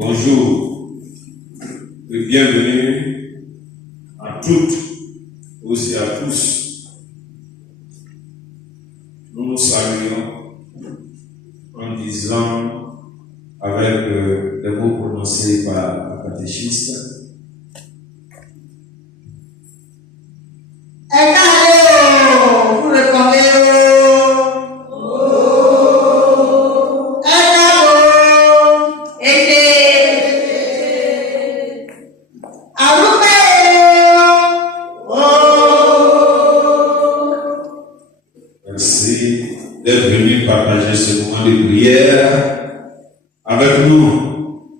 Bonjour et bienvenue à toutes aussi à tous. Nous nous saluons en disant avec les mots prononcés par la catéchiste. Vous répondez Merci d'être venu partager ce moment de prière avec nous.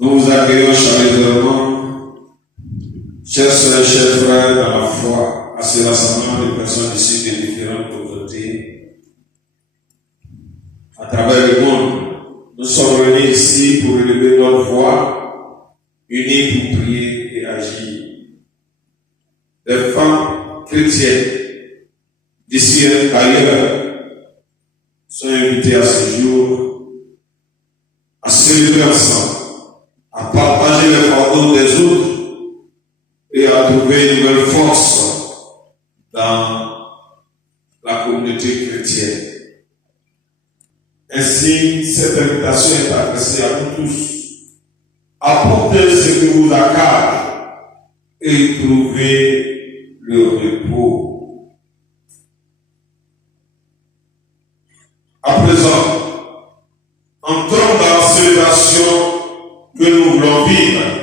Nous vous accueillons chaleureusement, chers soeurs, chers frères dans la foi, à ce rassemblement de personnes issues de différentes communautés à travers le monde. Nous sommes venus ici pour élever notre voix, unis pour prier et agir. Les femmes chrétiennes d'ici et d'ailleurs sont invités à ce jour à célébrer ensemble, à partager les paroles pardon des autres et à trouver une nouvelle force dans la communauté chrétienne. Ainsi, cette invitation est adressée à nous tous. Apportez ce que vous accable et trouvez le repos. À présent, entrons dans la célébration que nous voulons vivre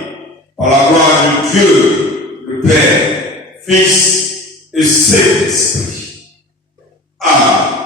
par la gloire de Dieu, le Père, Fils et Saint-Esprit. Amen.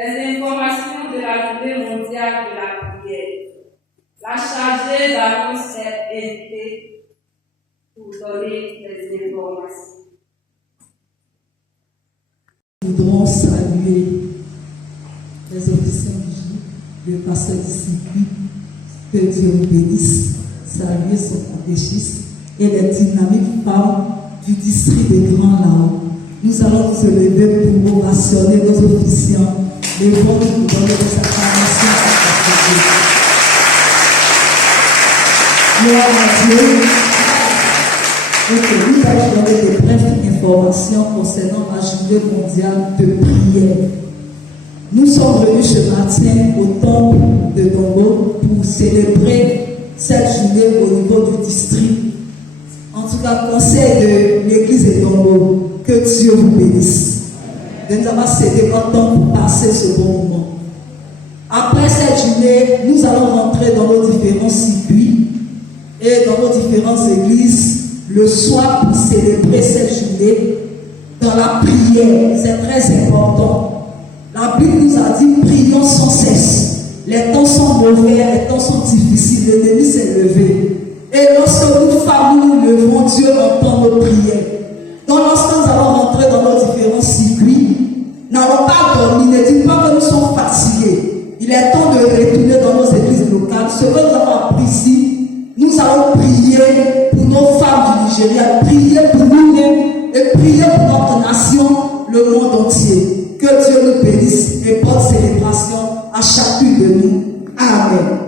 les informations de la journée mondiale de la prière. La chargée d'annonce est invitée pour donner les informations. Nous voudrons saluer les officiers du le pasteur du circuit, que Dieu vous bénisse, saluer son catéchisme et les dynamiques femmes du district des Grands Laos. Nous allons nous élever pour ovationner nos officiants, les vôtres pour donner des acclamations à Dieu. Gloire à Dieu. Et que nous allons donner des brèves informations concernant la journée mondiale de prière. Nous sommes venus ce matin au temple de Dongo pour célébrer cette journée au niveau du district. En tout cas, conseil de l'église de Dongo. Que Dieu vous bénisse. De nous avoir cédé notre temps pour passer ce bon moment. Après cette journée, nous allons rentrer dans nos différents circuits et dans nos différentes églises le soir pour célébrer cette journée dans la prière. C'est très important. La Bible nous a dit prions sans cesse. Les temps sont mauvais, les temps sont difficiles, l'ennemi s'est levé. Et lorsque nous femmes nous levons, Dieu entend nos prières. Donc lorsque nous allons rentrer dans nos différents circuits, n'allons pas dormir, ne dites pas que nous sommes fatigués. Il est temps de retourner dans nos églises locales. Ce que nous avons appris ici, nous allons prier pour nos femmes du Nigeria, prier pour nous-mêmes et prier pour notre nation, le monde entier. Que Dieu nous bénisse et bonne célébration à chacune de nous. Amen.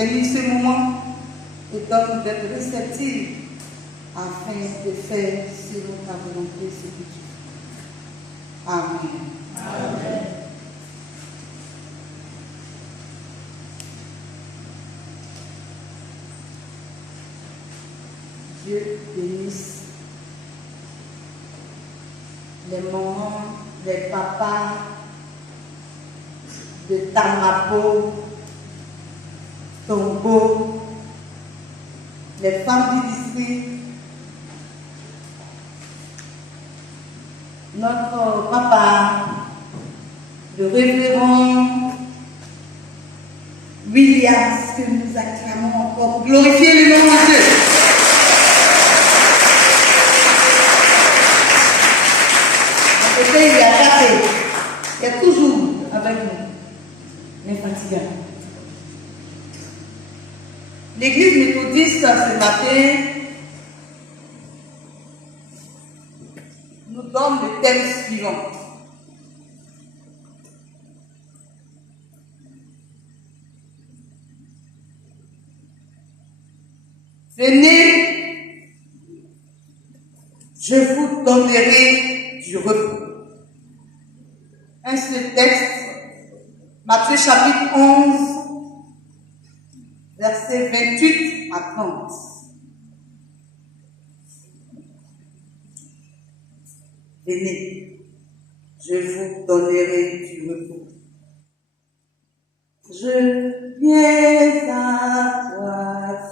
Seigneur, ce moment, et donne d'être réceptif afin de faire selon ta volonté ce que tu veux. Amen. Amen. Dieu bénisse les mamans, les papas de Tamapo, Tombo, les femmes du district, notre papa, le révérend Williams, que nous acclamons encore pour glorifier le nom de Dieu. Il y a café, il y a toujours avec nous, infatigable. L'église méthodiste ce matin nous donne le thème suivant. Venez, je vous donnerai du repos. Un seul texte, Matthieu chapitre 11, versets 28 à 30. Venez, je vous donnerai du repos. Je viens à toi,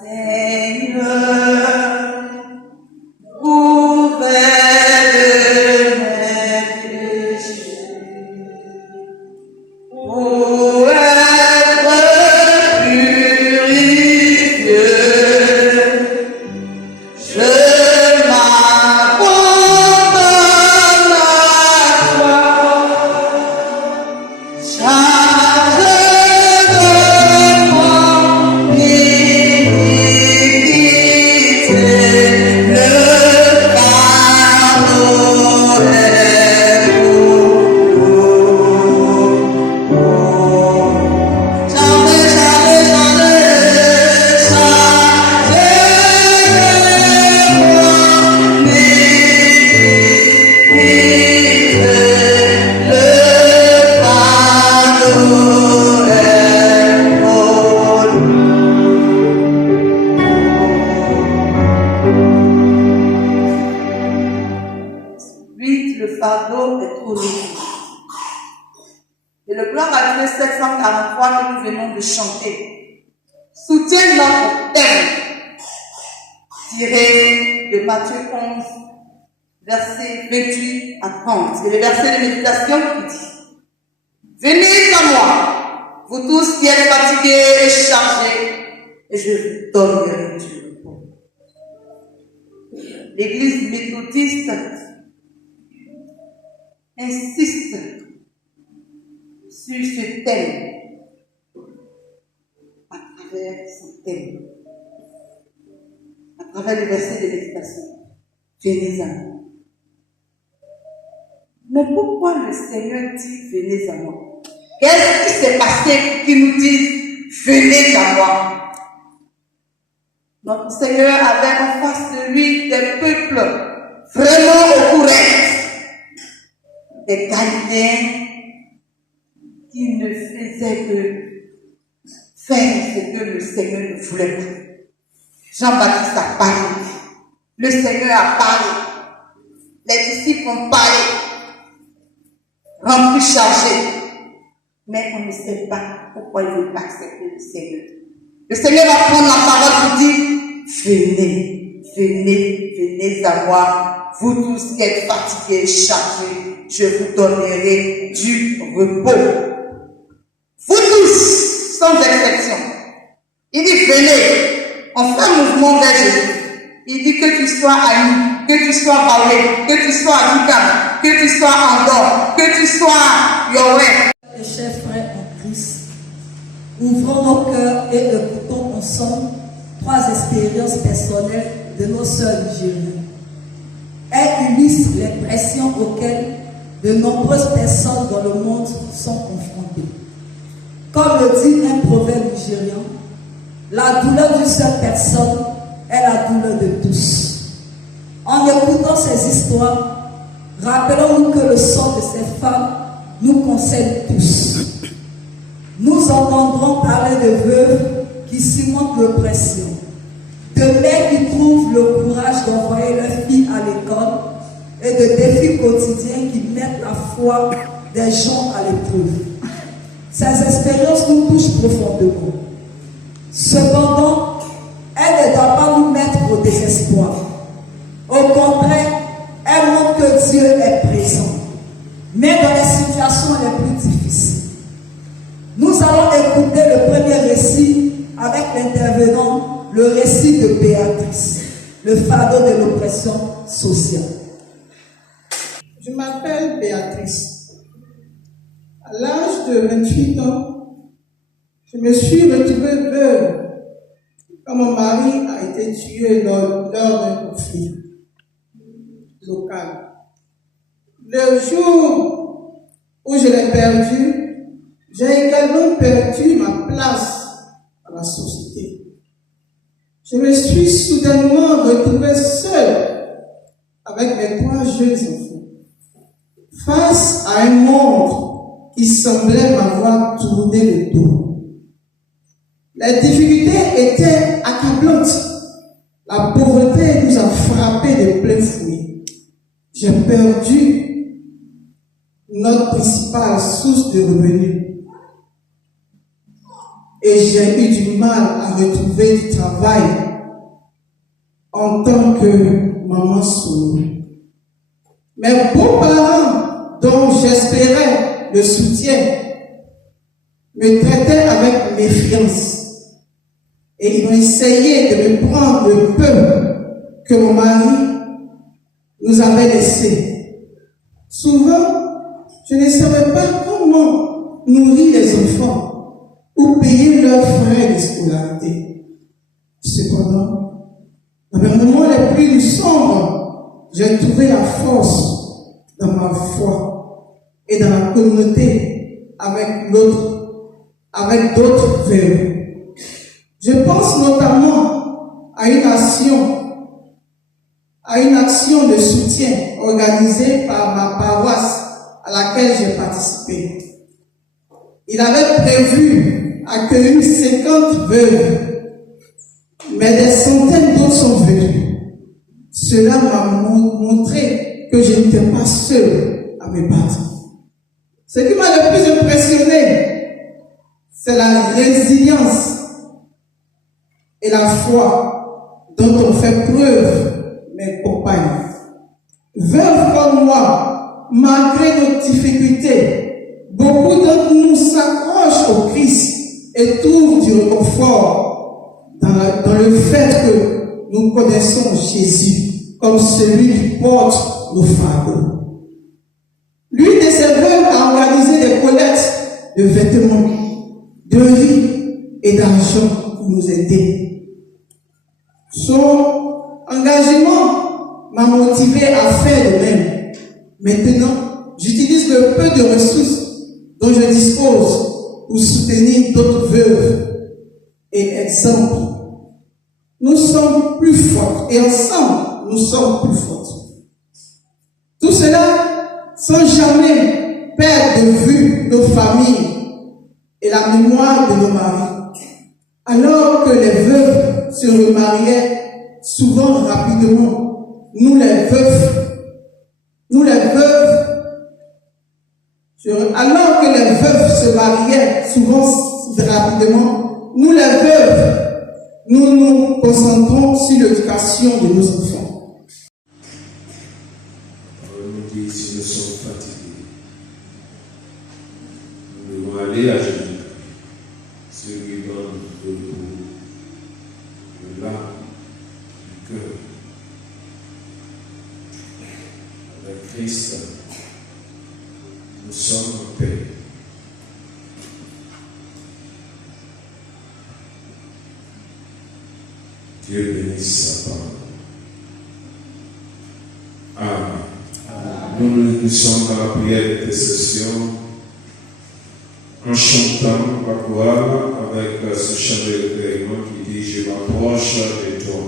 Seigneur, couvert de mes péchés. Pour être purifié, je m'abandonne à toi, charge de mon iniquité, le fardeau est le fardeau est trop lourd. Et le gloire à Dieu 743 que nous venons de chanter soutient notre thème tiré de Matthieu 11, versets 28 à 30. Et le verset de méditation qui dit: venez à moi, vous tous qui êtes fatigués et chargés, et je vous donnerai du repos. L'église méthodiste insiste sur ce thème à travers son thème, à travers le verset de méditation. Venez à moi. Mais pourquoi le Seigneur dit venez à moi? Qu'est-ce qui s'est passé pour qu'il nous dise venez à moi? Notre Seigneur avait en face de lui des peuples vraiment au courant, des Galiléens qui ne faisaient que faire ce que le Seigneur ne voulait pas. Jean-Baptiste a parlé, le Seigneur a parlé, les disciples ont parlé, remplis, chargés, mais on ne sait pas pourquoi ils ne veulent pas accepter le Seigneur. Le Seigneur va prendre la parole pour dire venez, venez, venez à moi, vous tous qui êtes fatigués, chargés, je vous donnerai du repos. Vous tous, sans exception. Il dit venez, on fait un mouvement vers Jésus. Il dit que tu sois à nous, que tu sois à Baoué, que tu sois à Lucas, que tu sois à Andorre, que tu sois à Yahweh. Et chers frères en Christ, ouvrons nos cœurs et écoutons ensemble 3 expériences personnelles de nos sœurs nigériennes. Elles illustrent les pressions auxquelles de nombreuses personnes dans le monde sont confrontées. Comme le dit un proverbe nigérien, La douleur d'une seule personne est la douleur de tous. En écoutant ces histoires, rappelons-nous que le sort de ces femmes nous concerne tous. Nous entendrons parler de veuves qui surmontent l'oppression, de mères qui trouvent le courage d'envoyer leurs filles à l'école et de défis quotidiens qui mettent la foi des gens à l'épreuve. Ces expériences nous touchent profondément. Cependant, elles ne doivent pas nous mettre au désespoir. Au contraire, elles montrent que Dieu est présent, mais dans les situations les plus difficiles. Nous allons écouter le premier récit avec l'intervenant, le récit de Béatrice, le fardeau de l'oppression sociale. Je m'appelle Béatrice. À l'âge de 28 ans, je me suis retrouvée veuve quand mon mari a été tué lors d'un conflit local. Le jour où je l'ai perdu, j'ai également perdu ma place dans la société. Je me suis soudainement retrouvée seule avec mes 3 jeunes enfants, face à un monde qui semblait m'avoir tourné le dos. Les difficultés étaient accablantes. La pauvreté nous a frappés de plein fouet. J'ai perdu notre principale source de revenus. Et j'ai eu du mal à retrouver du travail en tant que maman solo. Mes beaux-parents, dont j'espérais le soutien, me traitaient avec méfiance. Et ils ont essayé de me prendre le peu que mon mari nous avait laissé. Souvent, je ne savais pas comment nourrir les enfants ou payer leurs frais de scolarité. Cependant, dans les moments les plus sombres, j'ai trouvé la force dans ma foi et dans la communauté avec d'autres veuves. Je pense notamment à une action de soutien organisée par ma paroisse à laquelle j'ai participé. Il avait prévu accueillir 50 veuves, mais des centaines d'autres sont venus. Cela m'a montré que je n'étais pas seul à me battre. Ce qui m'a le plus impressionné, c'est la résilience et la foi dont ont fait preuve mes compagnes. Veuves comme moi, malgré nos difficultés, beaucoup d'entre nous s'accrochent au Christ et trouvent du réconfort dans le fait que nous connaissons Jésus comme celui qui porte nos fardeaux. L'une de ces veuves a organisé des collectes de vêtements, de riz et d'argent pour nous aider. Son engagement m'a motivé à faire de même. Maintenant, j'utilise le peu de ressources dont je dispose pour soutenir d'autres veuves et exemples. Nous sommes plus forts et ensemble, nous sommes plus forts. Tout cela sans jamais perdre de vue nos familles et la mémoire de nos maris. Alors que les veuves se remariaient souvent rapidement, nous les veuves, alors que les veuves se mariaient souvent rapidement, nous les veuves, nous nous concentrons sur l'éducation de nos enfants. On nous dit si nous sommes fatigués, nous devons aller à Jésus, celui qui donne le repos, le l'âme, du cœur. Avec Christ, nous sommes en paix. Dieu bénisse sa parole. Amen. Nous sommes dans la prière d'intercession en chantant la gloire avec ce chant de recueillement qui dit « Je m'approche de toi ».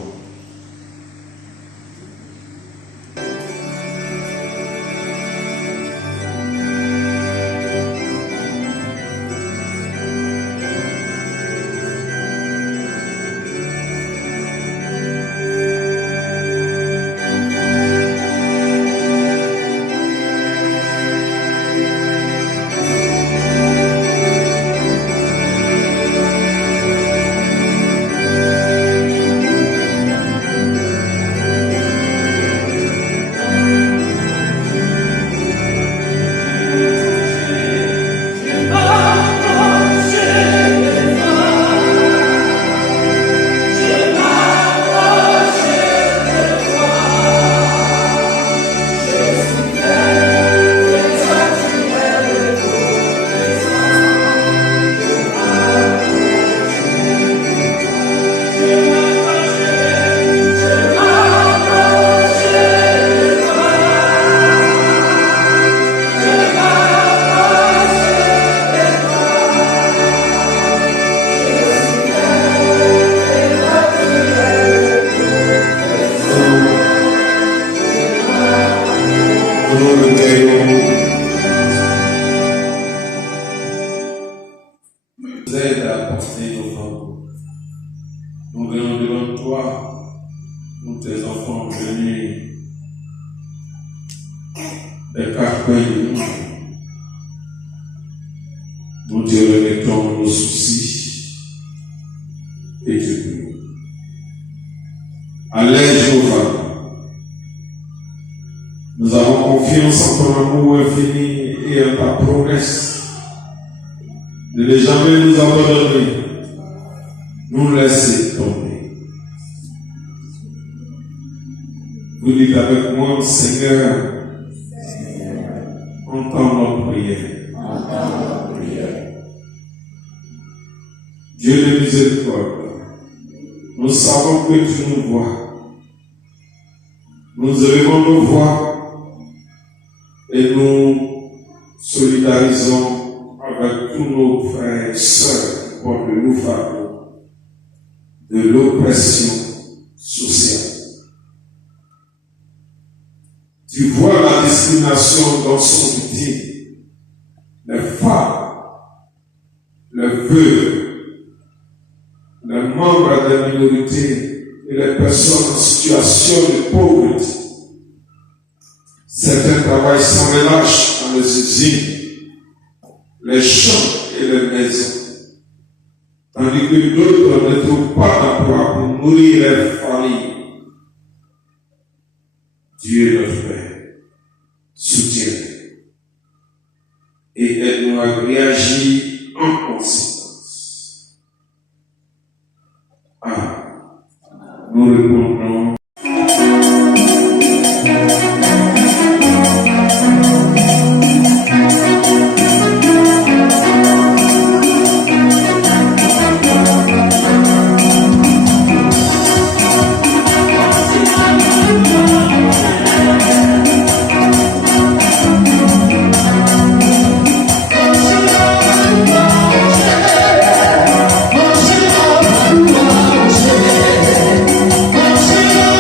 Aide à porter nos fardeaux. Nous venons devant toi, nous tes enfants venus des quatre coins du monde. Nous te remettons nos soucis et te prions. Allez, Jéhovah, nous avons confiance en ton amour infini et en ta promesse de ne jamais nous abandonner, nous laisser tomber. Vous dites avec moi, Seigneur, entends notre prière. Dieu de miséricorde, nous savons que tu nous vois. Nous élevons nos voix et nous solidarisons avec tous nos frères et sœurs pour le nous fardeau de l'oppression sociale. Tu vois la discrimination dont sont victimes les femmes, les veuves, les membres des minorités et les personnes en situation de pauvreté. Certains travaillent sans relâche dans les usines, les champs et les maisons, tandis que d'autres ne trouvent pas d'emploi pour nourrir les familles. Dieu notre Père, soutiens et aide-nous à réagir en conséquence. Nous répondons. Oh,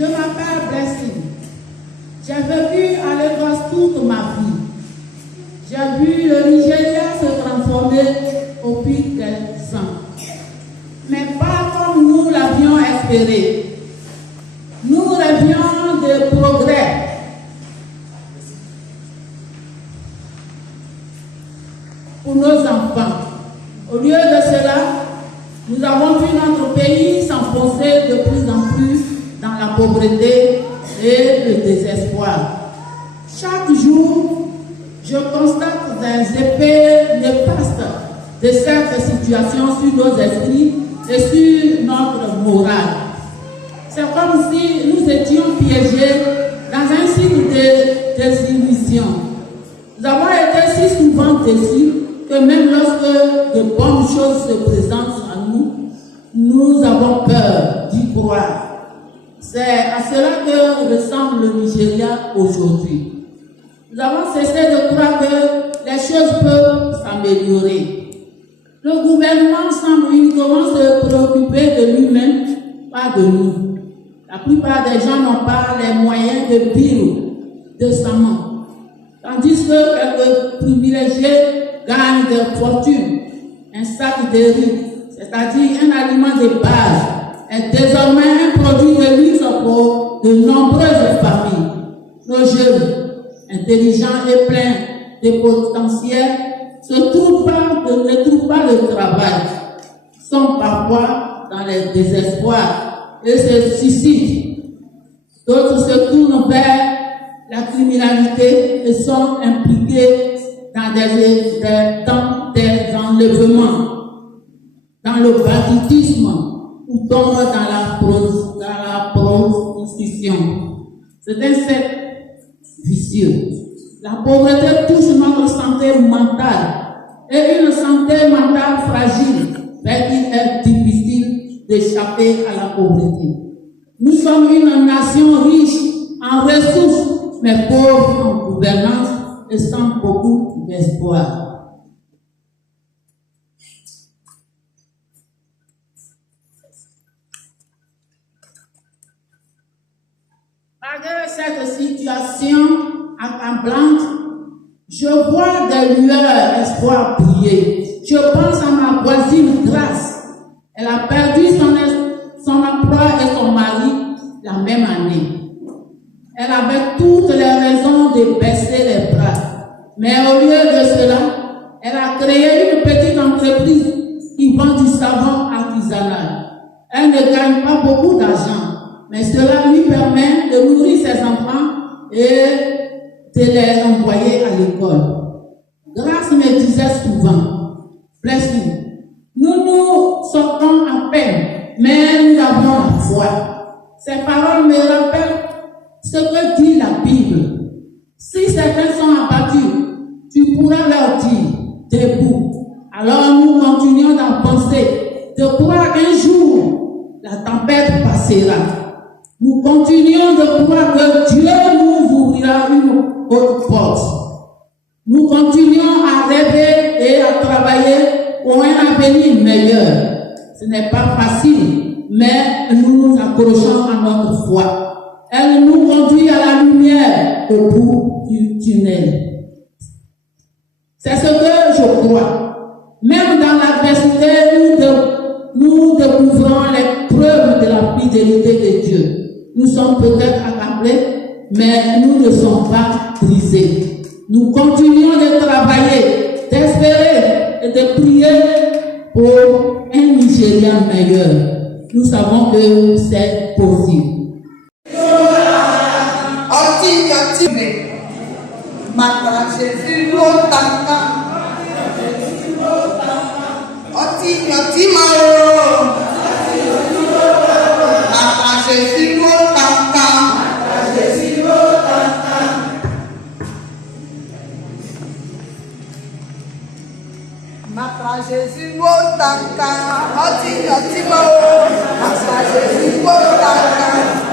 Je m'appelle Blessing. J'ai vécu à Lagos toute ma vie. J'ai vu le Nigeria se transformer au fil des ans. Mais pas comme nous l'avions espéré. Nous rêvions de progrès. Pour nos enfants. Au lieu de cela, nous avons vu notre pays s'enfoncer de plus en plus dans la pauvreté et le désespoir. Chaque jour, je constate des effets néfastes de cette situation sur nos esprits et sur notre morale. C'est comme si nous étions piégés dans un cycle de désillusion. Nous avons été si souvent déçus que même lorsque de bonnes choses se présentent à nous, nous avons peur d'y croire. C'est à cela que ressemble le Nigeria aujourd'hui. Nous avons cessé de croire que les choses peuvent s'améliorer. Le gouvernement semble uniquement se préoccuper de lui-même, pas de nous. La plupart des gens n'ont pas les moyens de vivre décemment, tandis que quelques privilégiés gagnent des fortunes. Un sac de riz, c'est-à-dire un aliment de base, est désormais un produit de luxe pour de nombreuses familles. Nos jeunes, intelligents et pleins de potentiel, ne trouvent pas le travail, sont parfois dans le désespoir et se suicident. D'autres se tournent vers la criminalité et sont impliqués dans des enlèvements, dans le banditisme ou tombent dans la prostitution. C'est un cercle vicieux. La pauvreté touche notre santé mentale et une santé mentale fragile fait qu'il est difficile d'échapper à la pauvreté. Nous sommes une nation riche en ressources mais pauvre en gouvernance et sans beaucoup d'espoir. Malgré cette situation accablante, je vois des lueurs d'espoir briller. Je pense à ma voisine Grâce. Elle a perdu son emploi et son mari la même année. Elle avait toutes les raisons de baisser les bras. Mais au lieu de cela, elle a créé une petite entreprise qui vend du savon artisanal. Elle ne gagne pas beaucoup d'argent, mais cela lui permet de nourrir ses enfants et de les envoyer à l'école. Grâce me disait souvent, Blessing, nous sortons à peine, mais nous avons la foi. Ces paroles me rappellent ce que dit la Bible. Si certains sont abattus, tu pourras leur dire, debout. Alors nous continuons d'avancer, de croire qu'un jour, la tempête passera. Nous continuons de croire que Dieu nous ouvrira une autre porte. Nous continuons à rêver et à travailler pour un avenir meilleur. Ce n'est pas facile, mais nous nous accrochons à notre foi. Elle nous conduit à la lumière au bout du tunnel. C'est ce que je crois. Même dans l'adversité, nous découvrons les preuves de la fidélité de Dieu. Nous sommes peut-être accablés, mais nous ne sommes pas brisés. Nous continuons de travailler, d'espérer et de prier pour un Nigeria meilleur. Nous savons que c'est possible. Mata Jésus lotaka, oti mao, Mata Jésus lotaka, Mata Jésus lotaka, oti mao, Mata Jésus lotaka.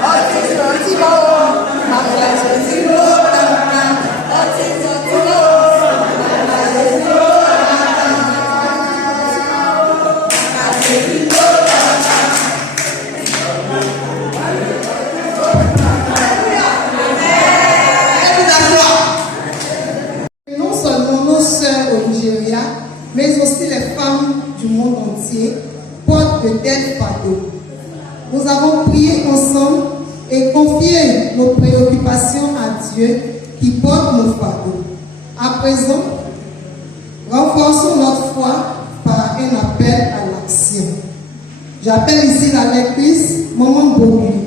confier nos préoccupations à Dieu qui porte nos fardeaux. À présent, renforçons notre foi par un appel à l'action. J'appelle ici la lectrice Maman Bourgogne.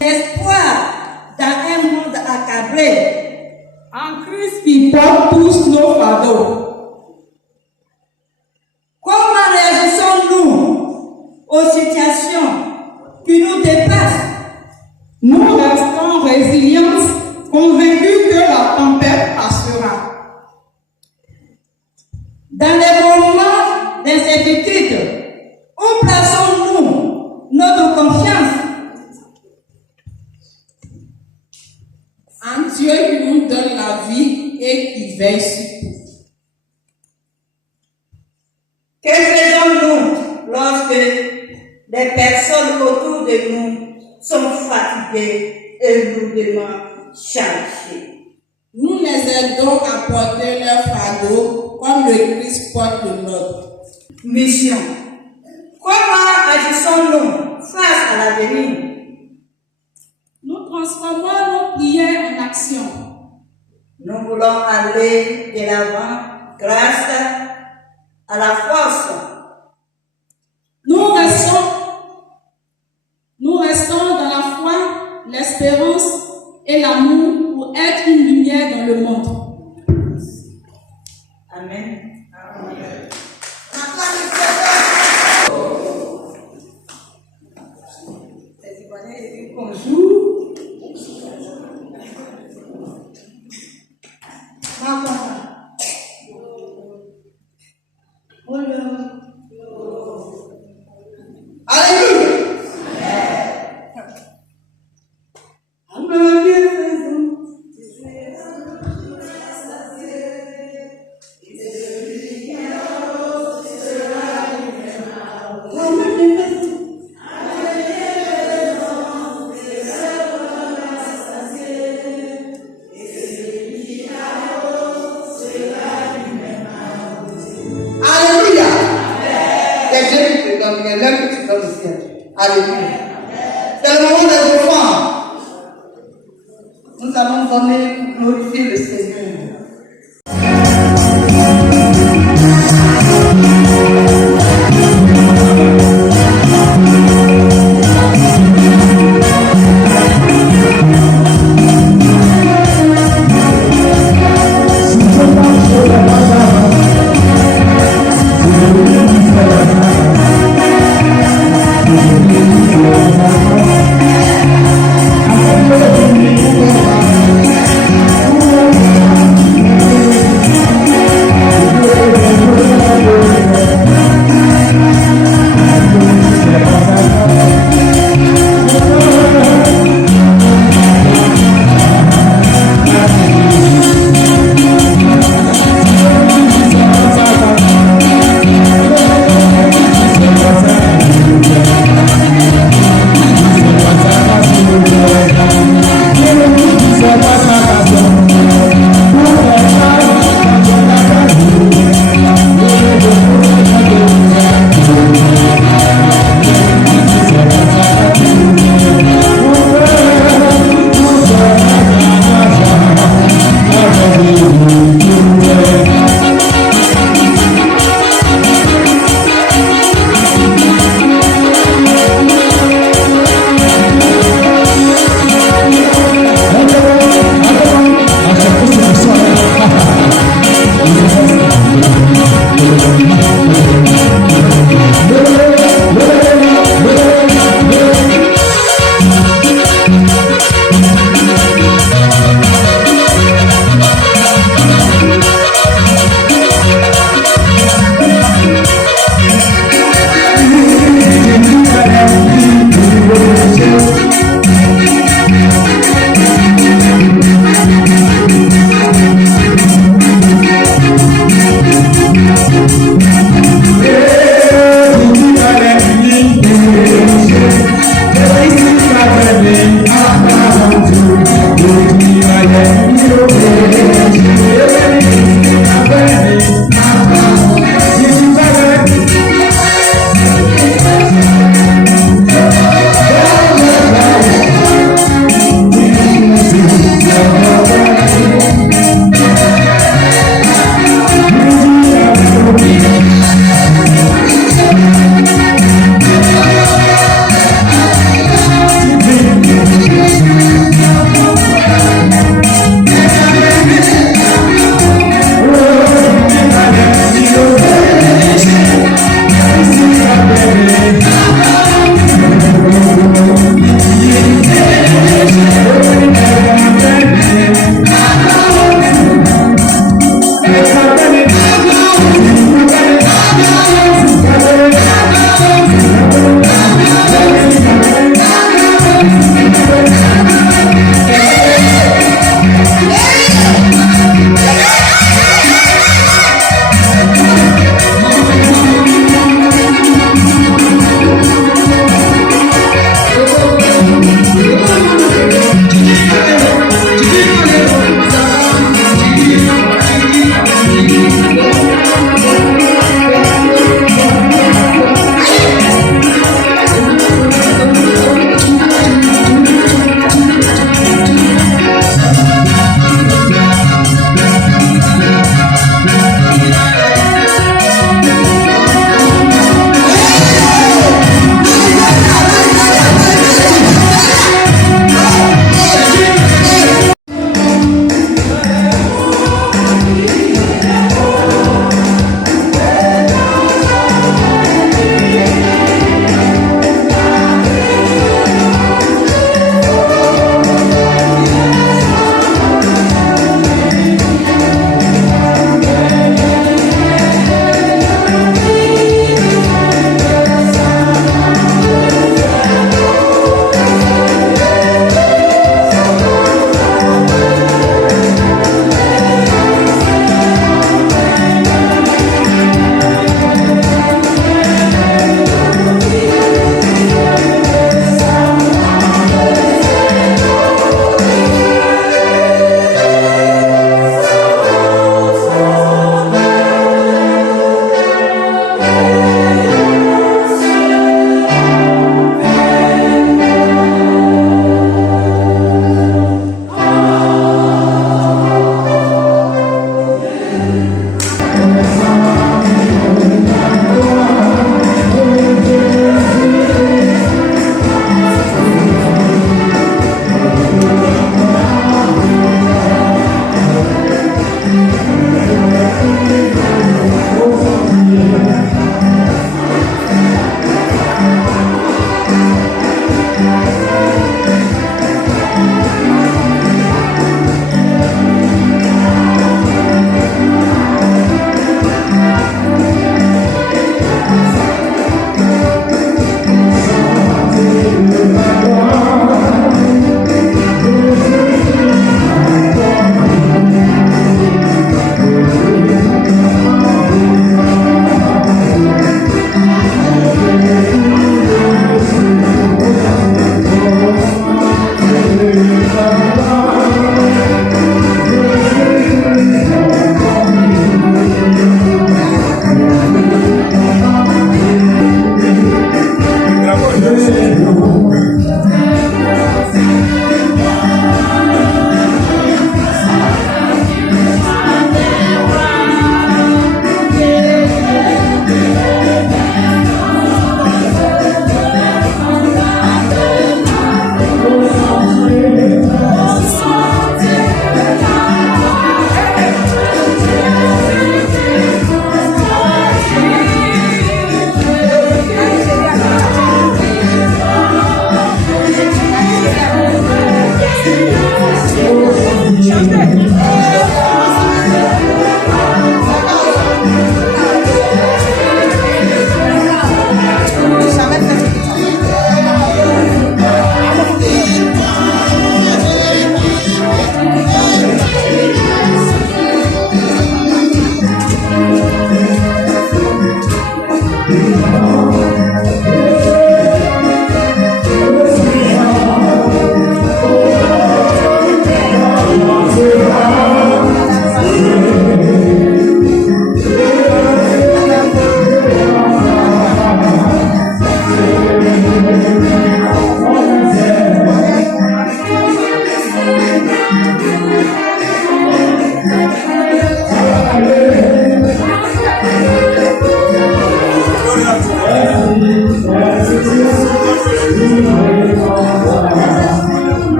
Espoir dans un monde accablé. En Christ qui porte tous nos fardeaux. Comment réagissons-nous aux situations qui nous dépassent? Nous restons résilients, convaincus que la tempête passera. Dans les moments d'incertitude, où plaçons-nous notre confiance? En Dieu qui nous donne la vie et qui veille sur tout. Que faisons-nous lorsque les personnes autour de nous sont fatiguées et nous demandent changer? Nous les aidons à porter leur fardeau comme le Christ porte le nôtre. Mission. Comment agissons-nous face à l'avenir? Nous transformons nos prières en action. Nous voulons aller de l'avant grâce à la force. Nous restons dans la foi, l'espérance et l'amour pour être une lumière dans le monde. Amen. Amen. Bonjour. Alléluia. C'est le moment des offrandes. Nous allons donner pour glorifier le Seigneur. I'm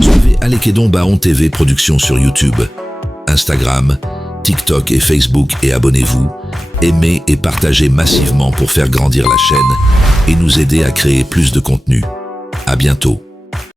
Suivez Alekedon Baon TV Productions sur YouTube, Instagram, TikTok et Facebook et abonnez-vous. Aimez et partagez massivement pour faire grandir la chaîne et nous aider à créer plus de contenu. À bientôt.